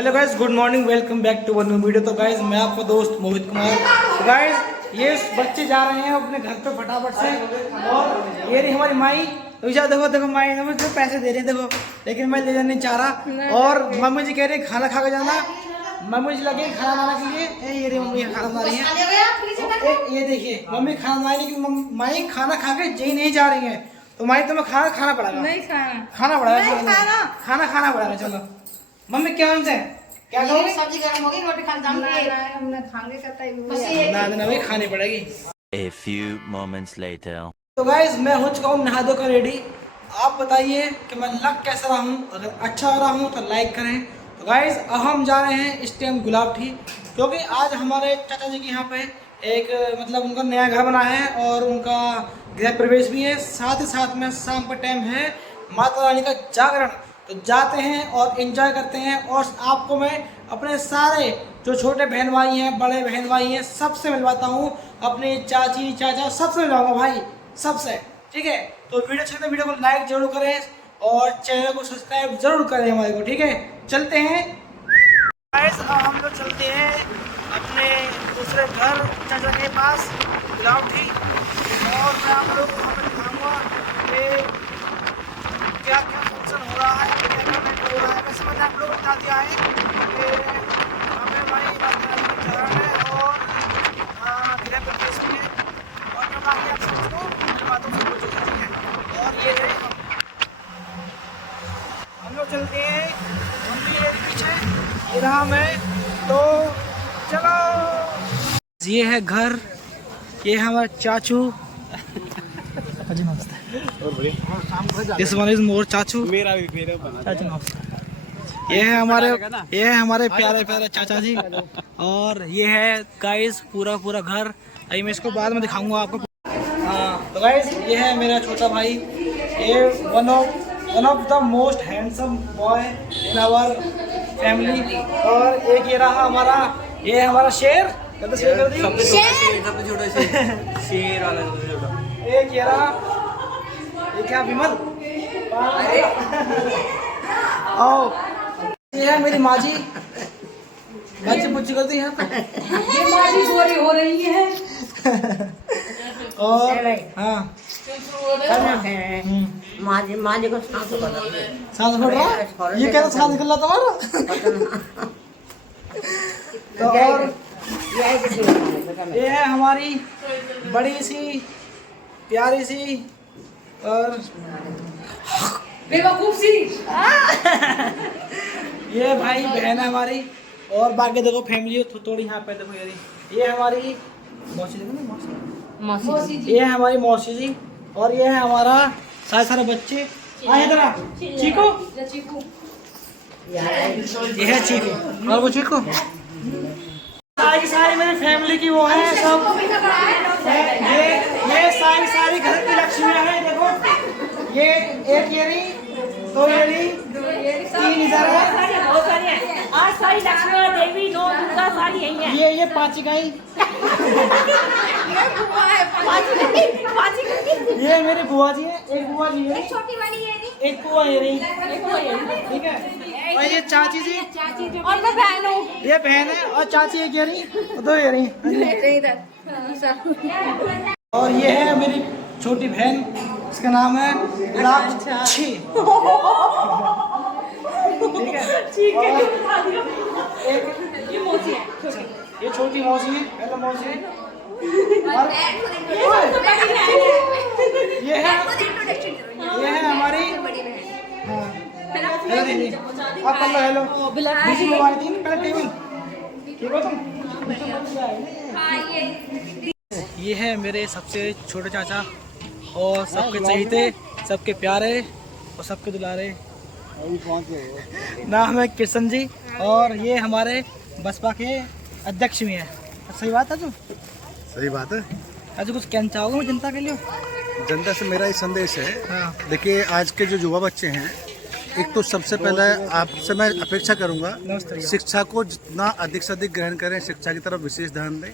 Hello guys, good morning, welcome back to one new video. तो guys मैं आपका दोस्त मोहित कुमार। तो गाइस ये बच्चे जा रहे हैं अपने घर पे फटाफट से, और ये रही हमारी माई। तो देखो देखो माई हमें तो पैसे दे रहे हैं देखो, लेकिन मैं ले जाना नहीं चाह रहा। और मम्मी जी कह रहे खाना खा के जाना, मम्मी जी लगे खाना बनाने के लिए। ये रही मम्मी खाना बना रही है, ये देखिए मम्मी खाना बना रही है, लेकिन माई खाना खा के जी नहीं जा रही है। तो माई तुम्हें खाना पड़ेगा, नहीं खाना पड़ेगा, खाना पड़ेगा। चलो मम्मी क्या हमसे क्या कहोगे? सब्जी गरम होगी, रोटी खाने जाएंगे। हमने खाने का टाइम ना वही खानी पड़ेगी। A few moments later. तो गाइस मैं हो चुका हूँ नहा धोकर रेडी। आप बताइए कि मैं लग कैसा रहा हूँ। अगर अच्छा रहा हूँ तो लाइक करें। तो गाइस अब हम जा रहे हैं इस टाइम गुलाबठी, क्योंकि आज हमारे चाचा जी के यहाँ पे एक मतलब उनका नया घर बना है और उनका गृह प्रवेश भी है। साथ ही साथ में शाम का टाइम है माता रानी का जागरण। तो जाते हैं और एंजॉय करते हैं, और आपको मैं अपने सारे जो छोटे बहन भाई हैं, बड़े बहन भाई हैं, सबसे मिलवाता हूँ। अपने चाची चाचा सबसे मिलवाऊंगा भाई, सबसे। ठीक है, तो वीडियो अच्छी लगे तो वीडियो को लाइक जरूर करें और चैनल को सब्सक्राइब जरूर करें हमारे को। ठीक है, चलते हैं गाइस। अब हम लोग चलते हैं अपने दूसरे घर चाचा के पास गुलाबठी, और मैं आप लोग को वहाँ पर दिखाऊंगा कि क्या क्या फंक्शन हो रहा है, क्या क्या मैटर हो रहा है। वैसे मैंने आप लोग बता दिया है कि हमें हमारी चरण है और गृह प्रवेश भी है, और मैं बाकी आप सबको बातों से पूछ सकते हैं। और ये है हम लोग चलते हैं, हम भी ये पीछे ये रहा मैं। तो चलो, ये है घर, ये है हमारा चाचू। अजी नमस्ते। इस वन इज मोर चाचू, मेरा भी फेरा बना चाचू नमस्ते। ये है हमारे प्यारे प्यारे चाचा जी, और ये है गाइस पूरा घर। अभी मैं इसको बाद में दिखाऊंगा आपको। हाँ तो गाइस ये है मेरा छोटा भाई, ये one of the most handsome boy in our family. और एक ये रहा हमारा, ये हमारा शेर, शेर कर दी, सबसे छोटा शेर वाला सबसे छोटा। एक ये रहा, ये क्या विमल, ये है मेरी माँ जी। बच्चे पुच्ची करती है ये माजी गोरी हो रही है। और हाँ माजी को सांस फट रहा, ये क्या सांस निकल रहा तुम्हारा। तो और ये है हमारी बड़ी सी प्यारी सी और बेवकूफ सी ये भाई बहन है हमारी। और बाकी देखो फैमिली थोड़ी यहाँ पे देखो, ये हमारी मौसी, देखो ना मौसी, ये है हमारी मौसी जी। और ये है हमारा सारे बच्चे। चीकू, ये है चीकू, और वो चीकू सारी मेरी फैमिली की वो है सब। ये सारी घर की लक्ष्मियाँ हैं। देखो ये एक ये रही, दो ये रही, तीन इधर है, आज सारी लक्ष्मी देवी नौ दुर्गा सारी यही है। ये पांची गाई, ये मेरी बुआ जी है, एक बुआ जी है, छोटी वाली है नहीं, एक बुआ ये रही, ठीक है। और ये चाची जी, और मैं बहन हूँ, ये बहन है, और चाची एक ये रही, दो ये रही। और ये है मेरी छोटी बहन, इसका नाम है गुलाबछी। ठीक है, ये मौसी है, ये छोटी मौसी है, हेलो मौसी। ये है हमारी, हेलो दीदी, आप कर लो हेलो। बीच में मोबाइल थी ना पहले टेबल, ठीक हो तुम। ये है मेरे सबसे छोटे चाचा, और सबके चहीते, सबके प्यारे और सबके दुलारे। नाम है कृष्ण जी, और ये हमारे बसपा के अध्यक्ष भी हैं। सही बात है जो, सही बात है। आज कुछ कहना चाहोगे मैं जनता के लिए? जनता से मेरा ये संदेश है, हाँ। देखिए आज के जो युवा बच्चे हैं, एक तो सबसे पहले आपसे मैं अपेक्षा करूंगा शिक्षा को जितना अधिक से अधिक ग्रहण करें, शिक्षा की तरफ विशेष ध्यान दें।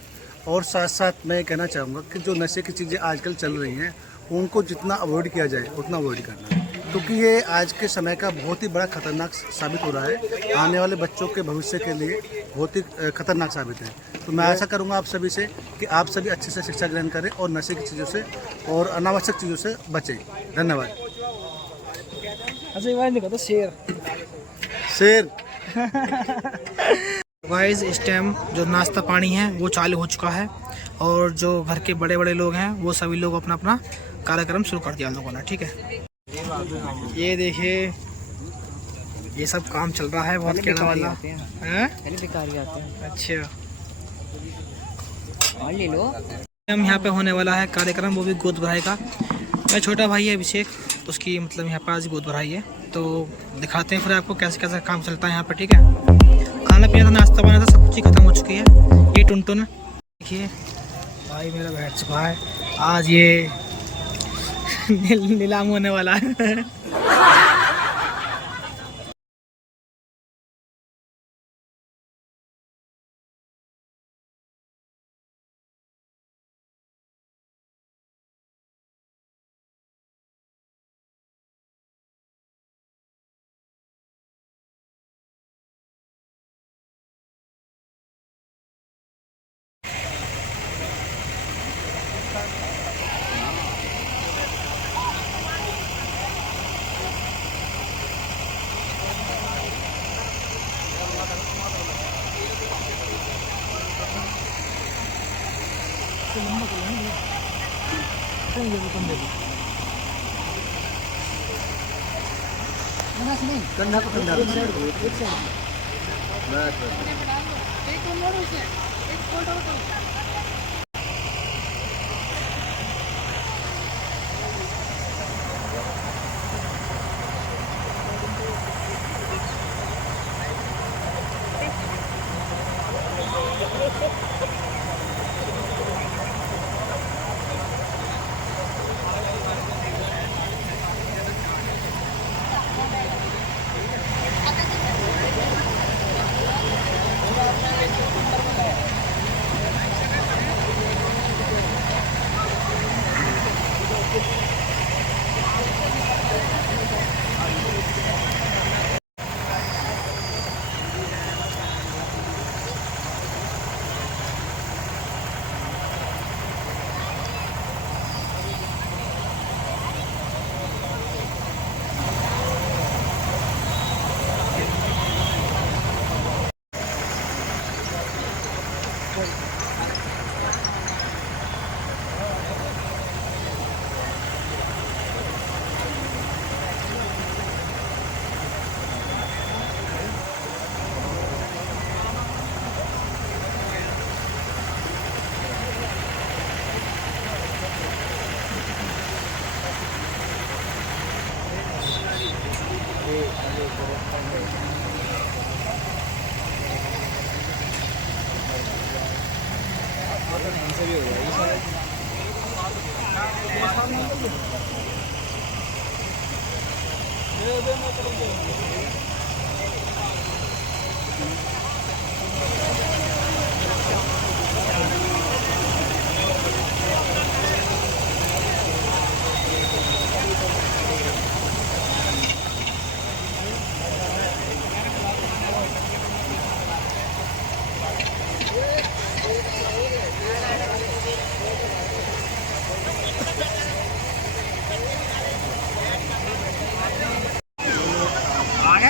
और साथ साथ मैं कहना चाहूँगा कि जो नशे की चीज़ें आजकल चल रही हैं उनको जितना अवॉइड किया जाए उतना अवॉइड करना है। क्योंकि ये आज के समय का बहुत ही बड़ा खतरनाक साबित हो रहा है, आने वाले बच्चों के भविष्य के लिए बहुत ही खतरनाक साबित है। तो मैं आशा करूंगा आप सभी से कि आप सभी अच्छे से शिक्षा ग्रहण करें और नशे की चीज़ों से और अनावश्यक चीज़ों से बचें। धन्यवाद। अच्छा ये नहीं कहता शेर शेर। गाइस इस टाइम जो नाश्ता पानी है वो चालू हो चुका है और जो घर के बड़े बड़े लोग हैं वो सभी लोग अपना अपना कार्यक्रम शुरू कर दिया लोगों ने। ठीक है, ये देखिए ये सब काम चल रहा है बहुत केड़ा वाला हैं। अच्छा और ले लो। हम यहाँ पे होने वाला है कार्यक्रम, वो भी गोद भराई का। मेरा छोटा भाई है अभिषेक, उसकी मतलब यहाँ पे आज गोद भराई है, तो दिखाते हैं फिर आपको कैसे कैसे काम चलता है यहाँ पे। ठीक है, खाना पीना था, नाश्ता पाना था, सब कुछ ही खत्म हो चुकी है। ये टुनटुन देखिए भाई मेरा बैठ चुका है, आज ये नीलाम होने वाला है।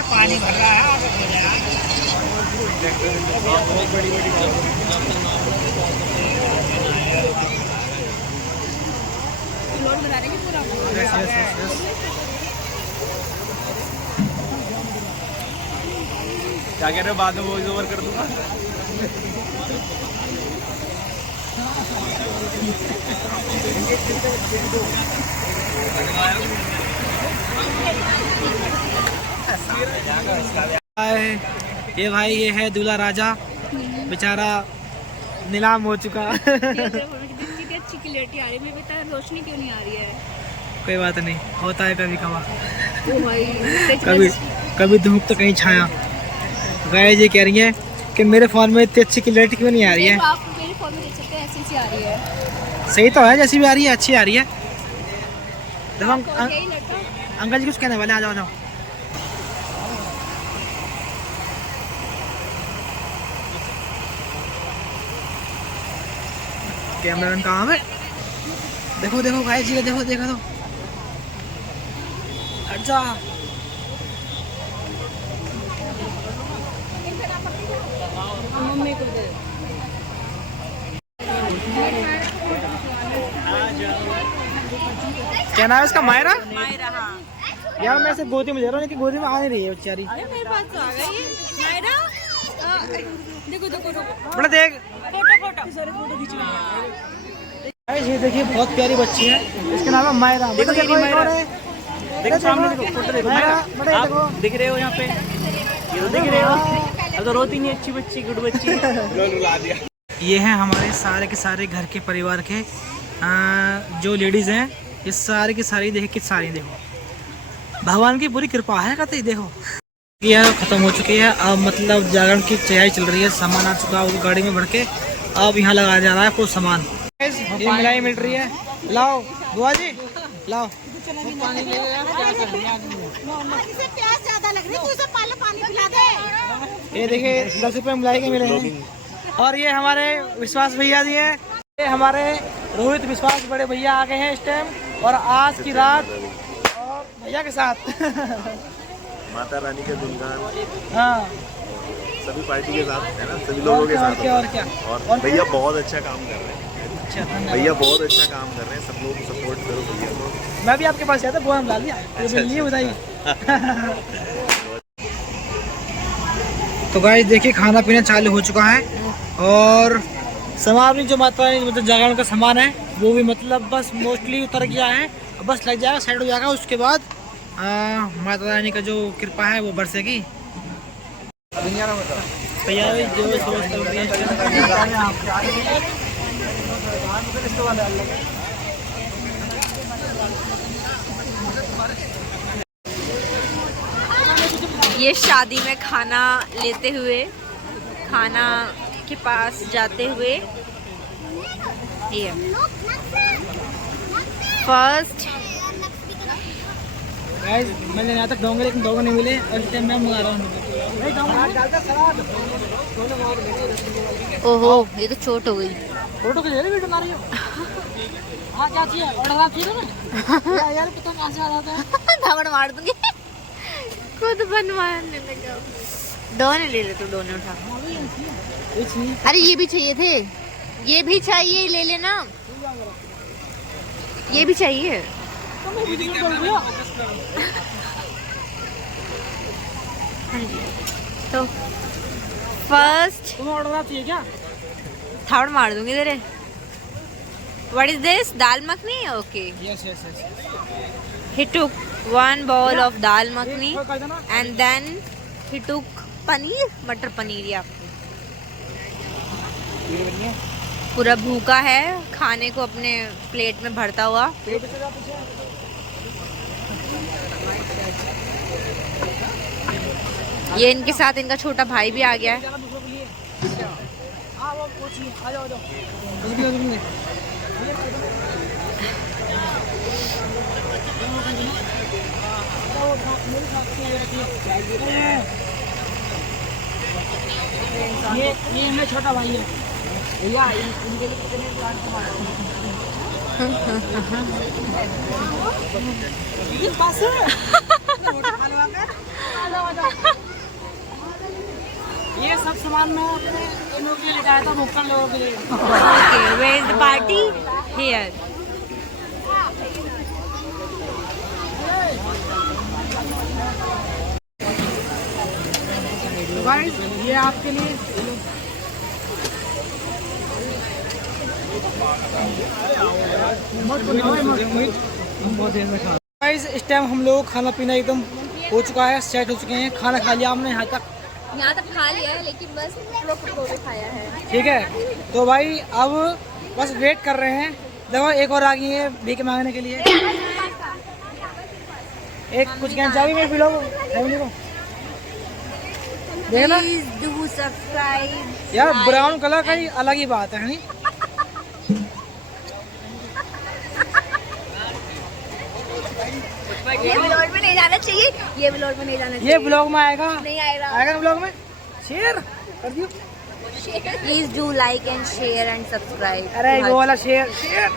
पानी भर रहा है क्या कह रहे हो, बाद में वॉइस ओवर कर दूंगा। ये भाई ये है दूल्हा राजा, बेचारा नीलाम हो चुका। कितनी अच्छी क्लियरिटी आ रही है, मैं बता रोशनी क्यों नहीं आ रही है। कोई बात नहीं, होता है कभी कभार, कभी कभी धूप तो कहीं छाया। गाइस ये कह रही है कि मेरे फोन में इतनी अच्छी क्लियरिटी क्यों नहीं आ रही है। आप मेरे फोन में देख सकते हैं, ऐसी आ रही है। सही तो है, जैसी भी आ रही है अच्छी आ रही है। देखो यही लड़का अंकल जी कुछ कहने वाले, आ जाओ जाओ। कैमरामैन कहाँ है? देखो देखो गाइस जी, देखो देखो तो अच्छा मम्मी को दे। क्या नाम है इसका? मायरा। मायरा, हाँ। यार मैं इसे गोदी में ले रहा हूँ लेकिन गोदी में आ नहीं रही है बेचारी। अरे मेरे पास तो आ गई मायरा। देखो देखो देखो, बड़ा देख फोटो फोटो। गाइस ये देखिए बहुत प्यारी बच्ची है, इसका नाम है मायरा। देखो देखो मायरा, देखो सामने देखो, फोटो देखो मायरा, बड़ा देखो दिख रहे हो यहाँ पे, ये तो दिख रहे हो। अब तो रोती नहीं, अच्छी बच्ची, गुड बच्ची। ये हैं हमारे सारे के सारे घर के परिवार के जो लेडीज़ हैं, ये सारी की सारी देखो, किस सारी देखो, भगवान की पूरी कृपा है कहते। देखो यह ख़त्म हो चुकी है, अब मतलब जागरण की तैयारी चल रही है, सामान आ चुका है गाड़ी में भर के, अब यहाँ लगाया जा रहा है कुछ सामान। ये मिलाई मिल रही है, लाओ बुआ जी लाओ पानी ले ले, प्यास ज्यादा लग रही है, तू उसे पानी पिला दे। ये देखिए 10 रुपये मिलाई के मिले हैं। और ये हमारे विश्वास भैया जी हैं, ये हमारे रोहित विश्वास बड़े भैया आ गए हैं इस टाइम, और आज की रात और भैया के साथ माता रानी के गुणगान हाँ सभी पार्टी के साथ है ना, सभी लोगों के साथ। और क्या और भैया बहुत अच्छा काम कर रहे हैं, अच्छा धन्यवाद। भैया बहुत अच्छा काम कर रहे हैं, सब लोग सपोर्ट करो भैया को। मैं भी आपके पास आया था, बुआ हम ला लिया, ये मिल लिए बताइए। तो गाइस देखिए खाना पीना चालू हो चुका है, और सामान भी जो माता मतलब जागरण का सामान है वो भी मतलब बस मोस्टली उतर गया है, बस लग जाएगा, साइड हो जाएगा, उसके बाद माता रानी का जो कृपा है वो बरसेगी। भैया भी जो सोच कर रही ये शादी में खाना लेते हुए, खाना के पास जाते हुए, ये फर्स्ट गाइस मैंने यहाँ तक डोंगे लेकिन डोंगे नहीं मिले, और इस टाइम मैं मंगा रहा हूँ। ओहो ये तो चोट हो गई। फोटो के ले रहे वीडियो बना रही हो? हाँ क्या चाहिए? ऑर्डर आप चाहिए ना? यार पता कहाँ से आ रहा था। धावड़ मार दूंगी। खुद बनवाने लगा। दोने ले ले, तू दोने उठा। अरे ये भी चाहिए थे, ये भी चाहिए, ले लेना, ये भी चाहिए। हाँ जी, तो फर्स्ट तुम्हें ऑर्डर आप चाहिए क्या? थावड़ मार दूंगी तेरे। What is this? Dal makhani? Okay. Yes yes yes. He took one bowl of dal makhni कर देना। and then he took paneer, मटर पनीर या पूरा भूखा है, खाने को अपने प्लेट में भरता हुआ। ये इनके साथ इनका छोटा भाई भी आ गया है। ये मेरा छोटा भाई है भैया, इनके लिए कितने प्लांट ये सब सामान मैं अपने इन लोगों के लिए लेकर आया था, भुक्कड़ लोगों के लिए। Okay, where is the party? Here. Guys ये आपके लिए गाइस इस टाइम हम लोग खाना पीना एकदम हो चुका है, सेट हो चुके हैं, खाना खा लिया हमने यहाँ तक खा लिया है, लेकिन बस भी खाया है। ठीक है। तो भाई अब बस वेट कर रहे हैं, देखो एक और आ गई है भीख मांगने के लिए। एक कुछ कहना चाहिए मेरे भी लोग फैमिली को देखना do subscribe. यार, ब्राउन कलर का ही अलग ही बात है नहीं? ये ब्लॉग में नहीं जाना चाहिए, ये ब्लॉग में नहीं जाना चाहिए। ये ब्लॉग में आएगा, नहीं आएगा, आएगा ना ब्लॉग में। शेयर कर दियो। Please do like and share and subscribe. अरे वो वाला शेयर शेयर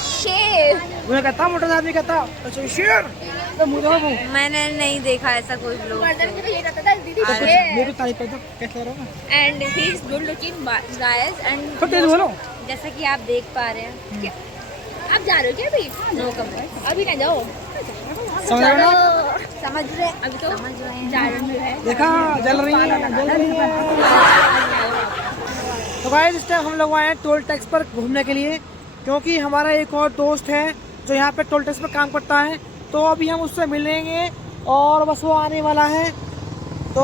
शेयर मुझे कहता मोटा आदमी कहता अच्छा शेयर तो मुझे वो मैंने नहीं देखा ऐसा कोई ब्लॉग। मेरे को तारीफ कर दो कैसा रहा है। And he is good looking guys and तो तेज बोलो। जैसा कि आप देख पा रहे हैं। क्या आप जा रहे हो क्या अभी? नो कमेंट, अभी ना जाओ। समझ रहे हो? समझ रहे अभी तो समझ रहे हैं, जा रहे हैं। देखा जल रही है। तो गाइस इस टाइम हम लोग आए हैं टोल टैक्स पर घूमने के लिए, क्योंकि हमारा एक और दोस्त है जो यहाँ पे टोल टैक्स पर काम करता है। तो अभी हम उससे मिलेंगे और बस वो आने वाला है, तो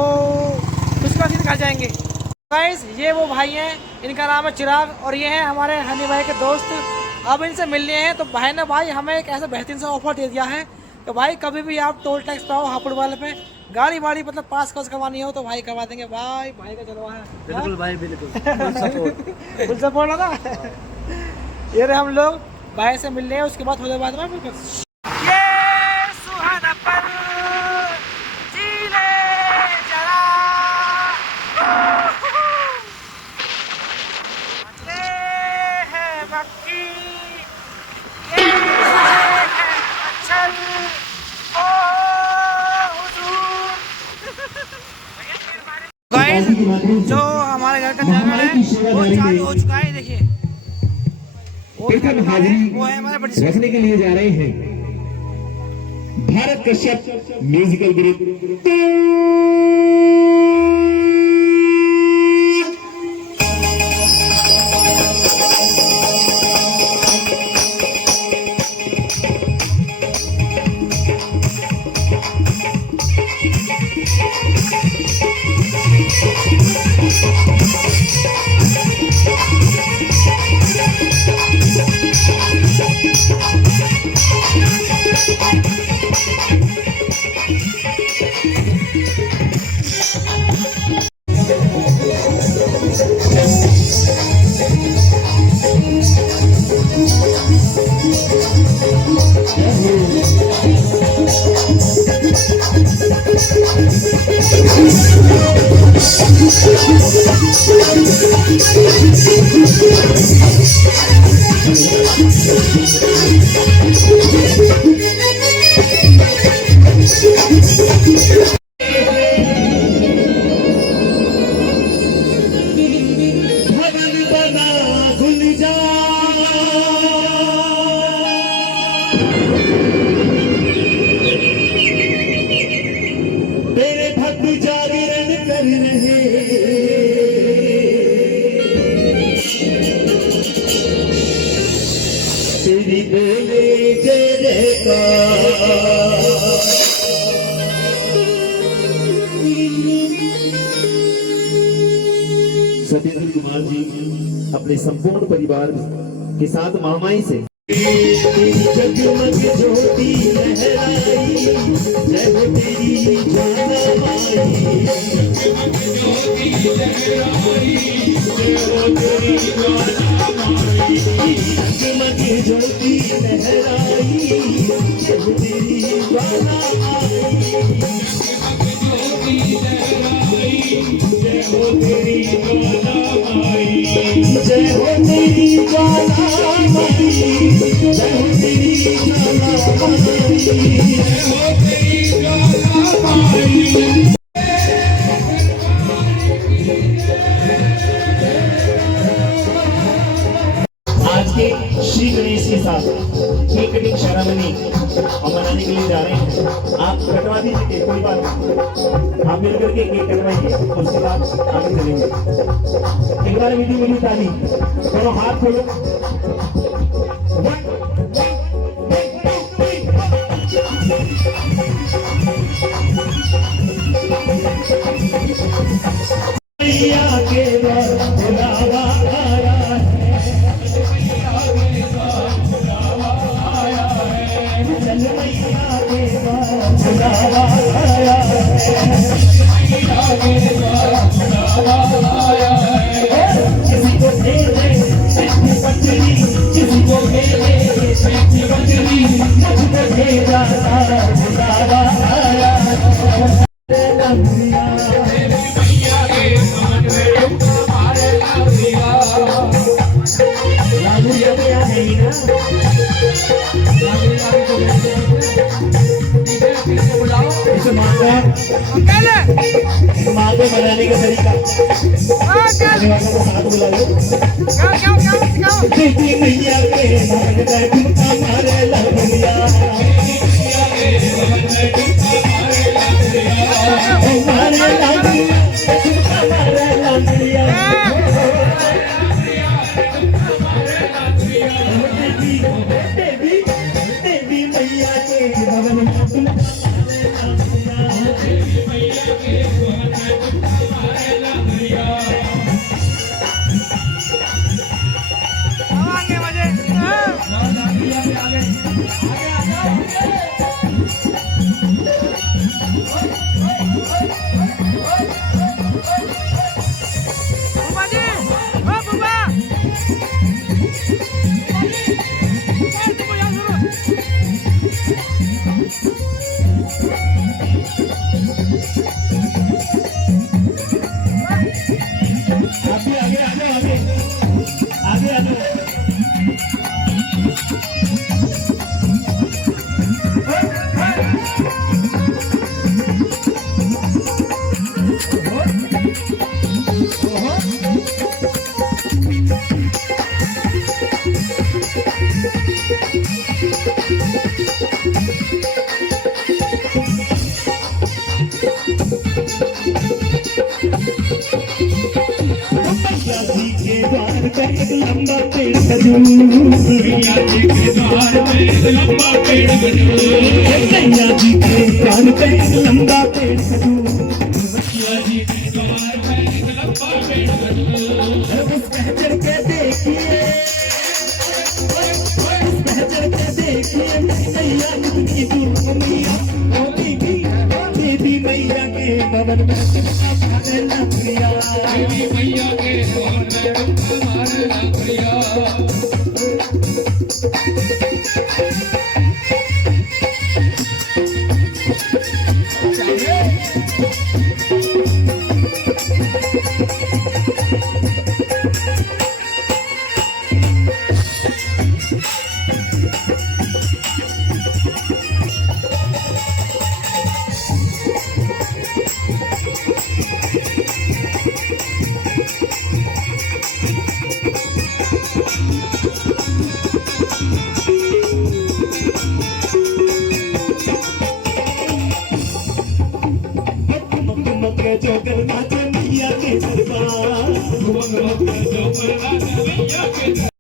उसके बाद घर जाएंगे। गाइस ये वो भाई हैं, इनका नाम है चिराग और ये हैं हमारे हनी भाई के दोस्त। अब इनसे मिलने हैं तो भाई ने भाई हमें एक ऐसा बेहतरीन सा ऑफर दे दिया है कि भाई कभी भी आप टोल टैक्स पे आओ हापुड़ वाले पे, गाड़ी वाड़ी मतलब पास कस करवानी हो तो भाई करवा देंगे। भाई का चलवा है। बिल्कुल भाई बिल्कुल। फुल सपोर्ट है ना। ये रहे हम लोग भाई से मिल रहे हैं, उसके बाद थोड़ी देर बाद में ये सुहाना पल जी ले जरा, ये है मक्की, ये है मच्छर, ओ हुजूर। गाइस जो हमारे घर का जंगल है वो चालू हो चुका है, देखिए वो है हमारे बड़ी रखने के लिए जा रहे हैं भारत कश्यप म्यूजिकल ग्रुप। सत्येंद्र कुमार जी अपने संपूर्ण परिवार के साथ महामाई से जगमग ज्योति लहराई, जय हो तेरी ज्वाला माई, जगमग ज्योति लहराई, जय हो तेरी ज्वाला माई, जगमग ज्योति लहराई, जय हो तेरी ज्वाला माई, जय हो तेरी ज्वाला माई, जय हो तेरी ज्वाला माई, जय हो तेरी ज्वाला माई, जय हो तेरी ज्वाला माई। आज के श्री गणेश के साथ केक कटिंग सेरेमनी हम मनाने के लिए जा रहे हैं। आप कटवा दीजिए, कोई बात नहीं, आप मिलकर के केक कटवाइए, उसके बाद आगे चलेंगे। एक बार विधि मिली ताली, दोनों हाथ खोलो। के बुलावा आया है, चल मैया के बुलावा आया है, किसी को दे दे पटरी, किसी को दे दे पटरी, मुझको दे जाता माँ को बनाने का तरीका अपने वालों को साथ बुला लो। देवी मैया के भवन में ठुमका मारे लवलिया, मारे लवलिया, ठुमका मारे लवलिया। देवी देवी मैया के भवन में ठुमका एक लंबा पेड़ खजूर, मैया जी के द्वार पे एक लंबा पेड़ खजूर, मैया जी के द्वार पे एक लंबा पेड़ खजूर, मैया जी के द्वार पे एक लंबा पेड़ खजूर। उस पहचर के देखिए, उस पहचर के देखिए मैया कितनी दूर मैया, ओ देवी मैया के भवन में मारे लवलिया, देवी मैया के भवन में मारे लवलिया। जोकर नाचे मैया के दरबार, जोकर नाचे मैया के दरबार।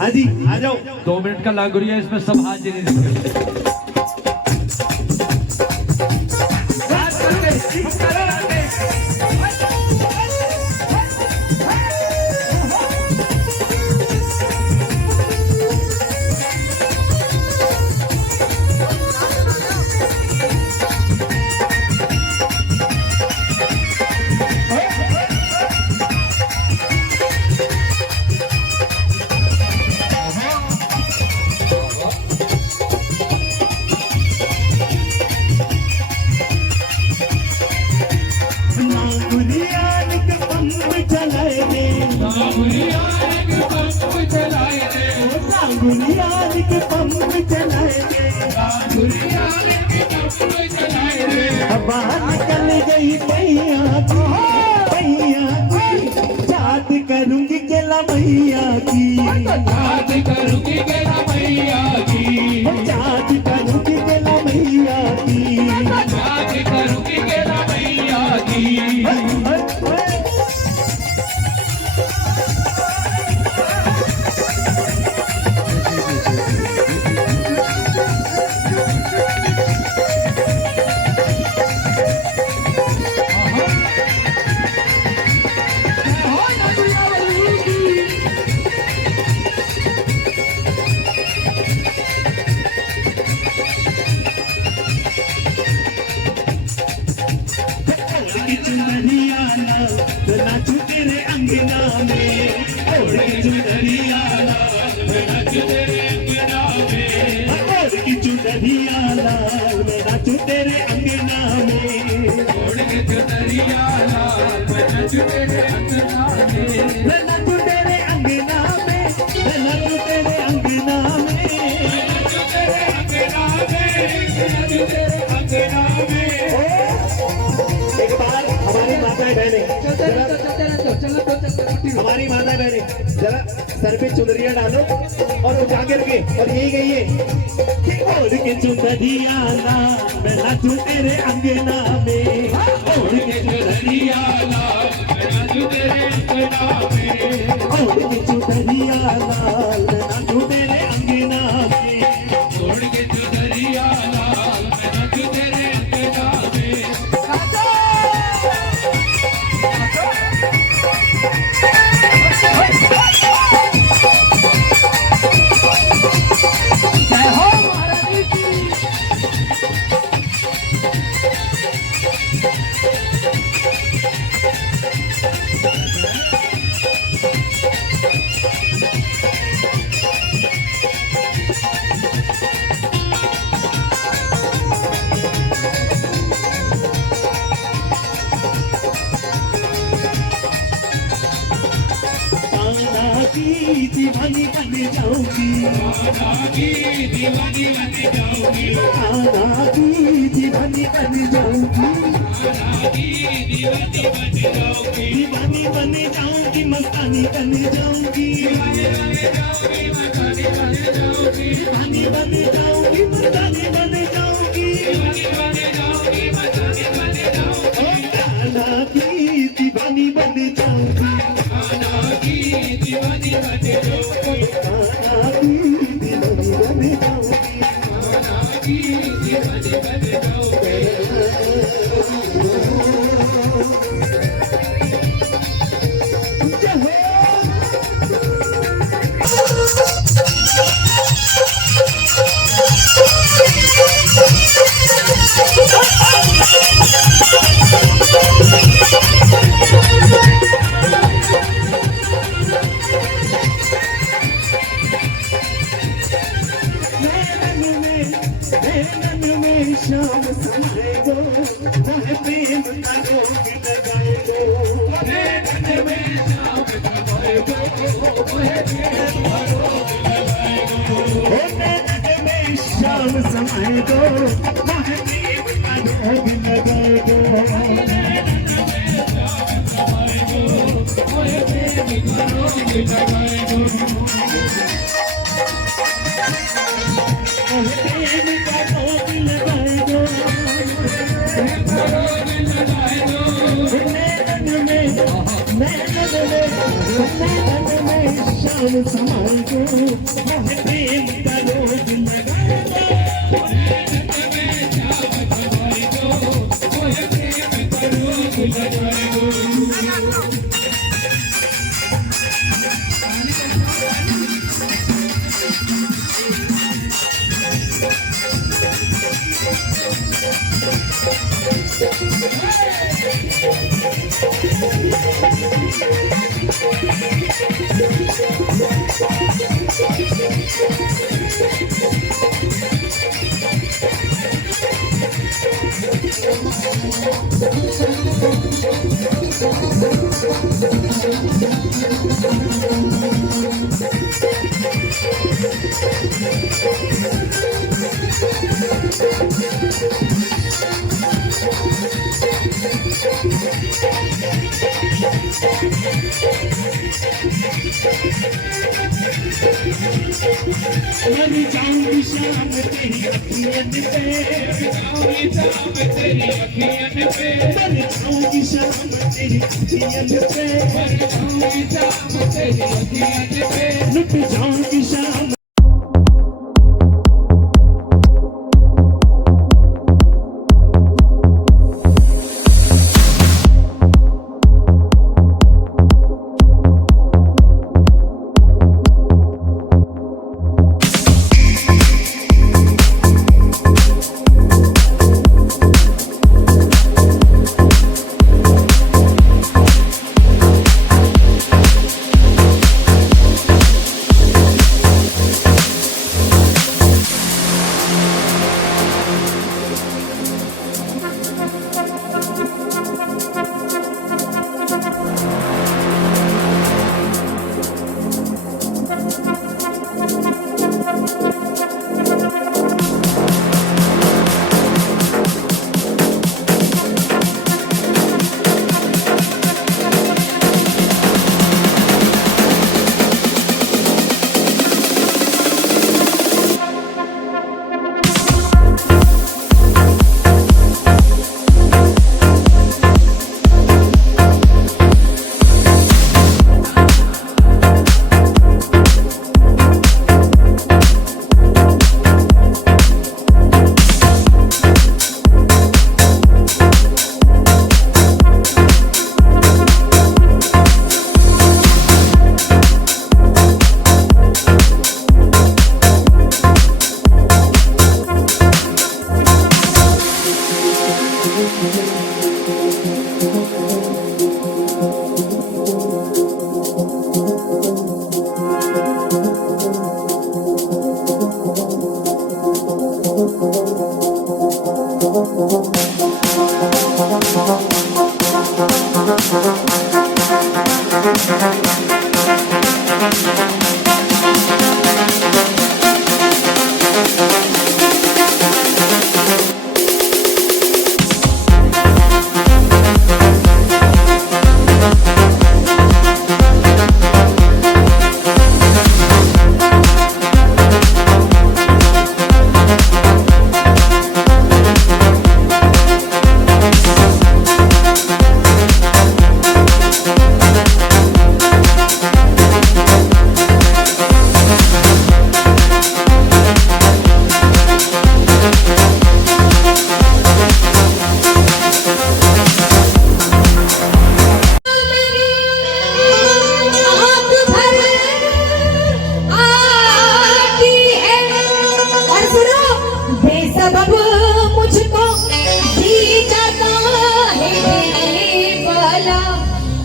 हाँ जी आ जाओ, 2 मिनट का लागुरिया इसमें सब हाजिर है। निकल गई मैया की, मैया की याद करूंगी गेला मैया की, याद करूंगी गेला मैया की, याद करूंगी गेला मैया की, याद करूंगी गेला मैया की। नाचू तेरे अंगना में, ओढ़ की चुनरिया नाचू तेरे अंगना में, ओढ़ की चुनरिया नाचू तेरे अंगना में, ओढ़ की चुनरिया नाचू तेरे अंगना में, नाचू तेरे अंगना में, नाचू तेरे अंगना में। माताएं बहने, हमारी माताएं बहने जरा सर पे चुनरिया डालो और उठा करके और यही गई कि ओढ़ के चुनरिया ना मैं नाचूं तेरे अंगना में, ओढ़ के चुनरिया ना मैं नाचूं तेरे अंगना में, ओढ़ के चुनरिया ना मैं नाचूं तेरे अंगना में, ओढ़ के चुनरिया ना मैं नाचूं तेरे अंगना में। दीवानी बन जाऊंगी, कान्हा की दीवानी बन जाऊंगी, कान्हा की दीवानी बन जाऊंगी, कान्हा की दीवानी बन जाऊंगी, दीवानी बन जाऊंगी, मस्तानी बन जाऊंगी, दीवानी बन जाऊंगी, मस्तानी बन जाऊंगी, दीवानी बन जाऊंगी, मस्तानी बन जाऊंगी, कान्हा की दीवानी बन जाऊंगी, कान्हा की दीवानी बन जाऊंगी, कान्हा की दीवानी बन जाऊंगी, कान्हा की दीवानी बन शाम समाए दो, चाहे प्रेम का रोग लगाए दो, मन में शाम समाए दो, चाहे प्रेम का रोग लगाए दो, मन में शाम समाए दो, चाहे प्रेम का रोग लगाए दो, चाहे प्रेम का रोग लगाए दो। शाम समाए दो, प्रेम का रोग लगाए दो, शाम समाए दो, प्रेम का रोग लगाए दो। मर जाऊंगी शाम तेरी अखियन पे, जाऊंगी शाम तेरी अखियन पे, मर जाऊंगी शाम तेरी अखियन पे, मर जाऊंगी शाम तेरी अखियन पे, लुट जाऊंगी शाम।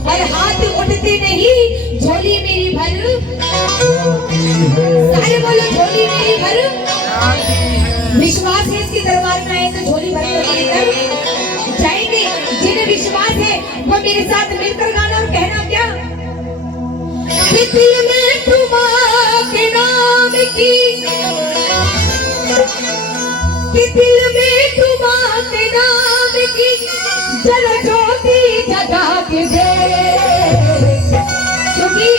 और हाथ उठते नहीं झोली मेरी भर, सारे बोलो झोली मेरी भर। विश्वास है इसके दरबार में आए तो झोली भर कर लेकर जाएंगे। जिन्हें विश्वास है वो मेरे साथ मिलकर गाना और कहना क्या, कि दिल में तुम्हारे नाम की, कि दिल में तुम्हारे नाम की जरा ज्योति जगा के दे। क्योंकि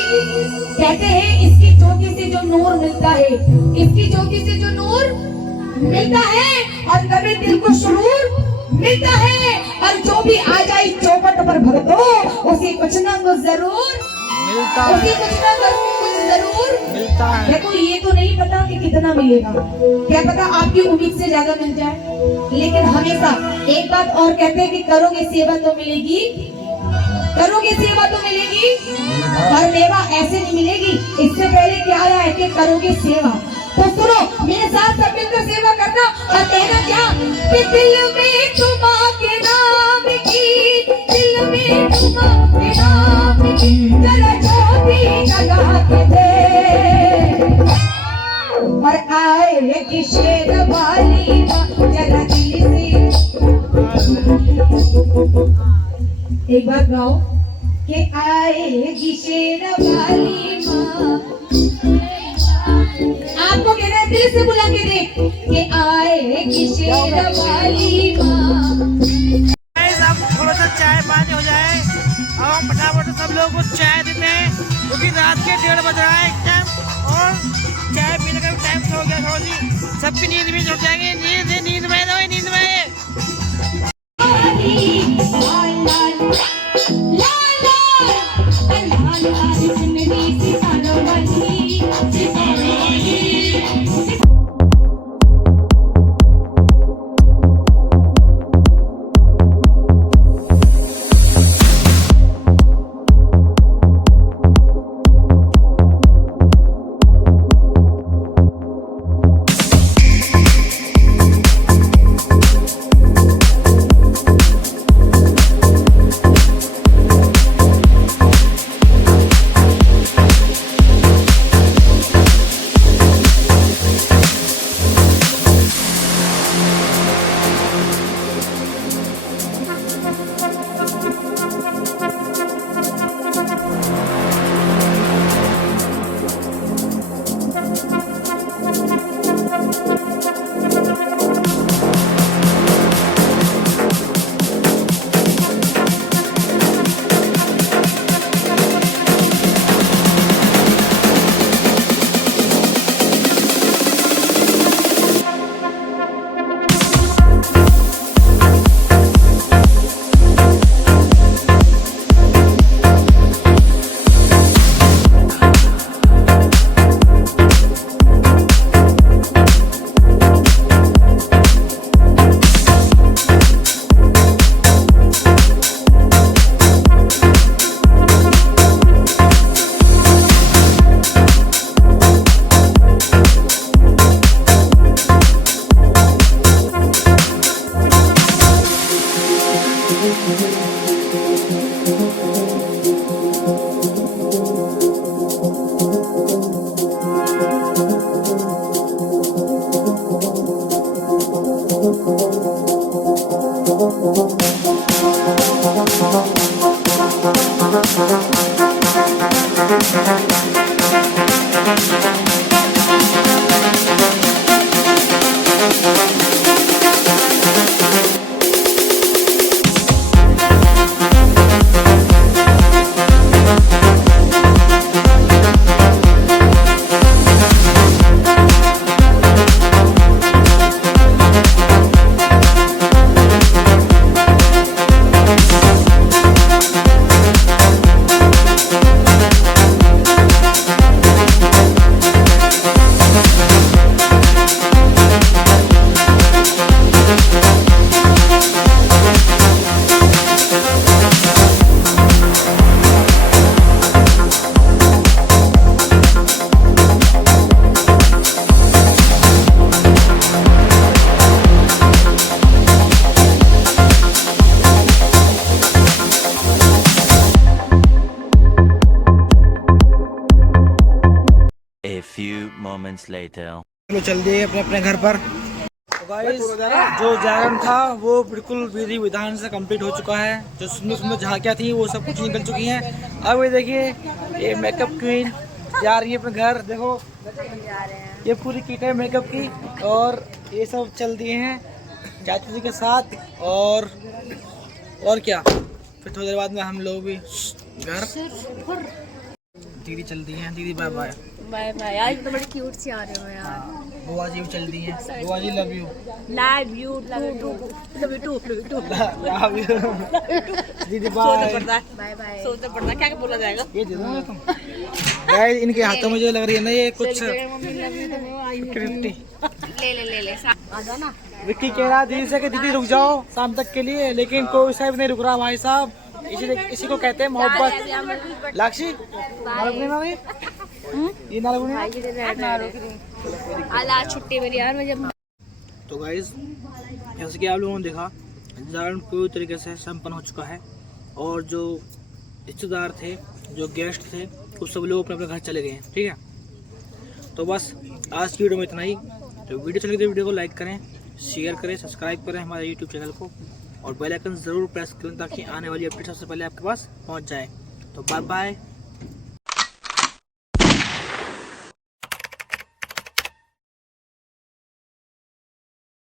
कहते हैं इसकी ज्योति से जो नूर मिलता है, इसकी ज्योति से जो नूर मिलता है और कभी दिल को सुरूर मिलता है, और जो भी आ जाए चौखट पर भगतो उसे कुछ ना कुछ जरूर मिलता है, उसे कुछ ना कुछ जरूर मिलता है। देखो ये तो नहीं पता कि कितना मिलेगा, क्या पता आपकी उम्मीद से ज्यादा मिल जाए, लेकिन हमेशा एक बात और कहते हैं कि करोगे सेवा तो मिलेगी, करोगे सेवा तो मिलेगी, और मेवा ऐसे नहीं मिलेगी। इससे पहले क्या रहा है कि करोगे सेवा, तो सुनो मेरे साथ सब मिलकर सेवा करना और कहना क्या, कि दिल में तुम्हारे नाम की, दिल में तुम्हारे नाम की जरा ज्योति जगा के दे। और आएगी शेर वाली जरा दिल से एक बार गाओ, कि आएगी शेर वाली माँ, आपको कहना है दिल से बुला के देख, कि आएगी शेर वाली माँ। अब थोड़ा सा चाय पानी हो जाए, अब हम फटाफट सब लोगों को चाय देते हैं, क्योंकि रात के 1:30 बज रहा है इस टाइम, और चाय पीने का भी टाइम हो गया। थोड़ी सबकी नींद भी जुट जाएंगे, नींद में रहो, नींद में। A few moments later. चलो चल दिए अपने अपने घर पर। तो गाइस जो जागरण था वो बिल्कुल विधि विधान से कंप्लीट हो चुका है। जो सुंदर सुंदर झांकियाँ थी वो सब कुछ निकल चुकी हैं। अब ये देखिए ये मेकअप क्वीन जा रही है अपने घर। देखो ये पूरी किट है मेकअप की और ये सब चल दिए हैं चाचू जी के साथ। और क्या फिर थोड़ी देर बाद में हम लोग भी घर। दीदी चल दी हैं। दीदी बाय बाय। बाय बाय यार, तो बड़ी क्यूट सी आ रही हो यार। बुआ जी भी चल दी हैं। बुआ जी love you. Love you too love you. दीदी बाय बाय बाय। सोचना पड़ता क्या बोला जाएगा। ये दे दो तुम। गाइस इनके हाथों में जो लग रही है ना ये कुछ ले आ जाओ ना। विक्की कह रहा दीदी से कि दीदी रुक जाओ शाम तक के लिए, लेकिन कोई साहब नहीं रुक रहा भाई साहब। इसी को कहते हैं मोहब्बत। लाक्षी ये ना आला छुट्टी मेरी यार मैं जब। तो गाइस जैसे कि आप लोगों ने देखा जागरण पूरी तरीके से संपन्न हो चुका है और जो रिश्तेदार थे जो गेस्ट थे वो सब लोग अपने अपने घर चले गए हैं। ठीक है, तो बस आज की वीडियो में इतना ही। तो वीडियो चले तो वीडियो को लाइक करें, शेयर करें, सब्सक्राइब करें हमारे यूट्यूब चैनल को और बेल आइकन ज़रूर प्रेस करें ताकि आने वाली अपडेट सबसे पहले आपके पास पहुंच जाए। तो बाय बाय।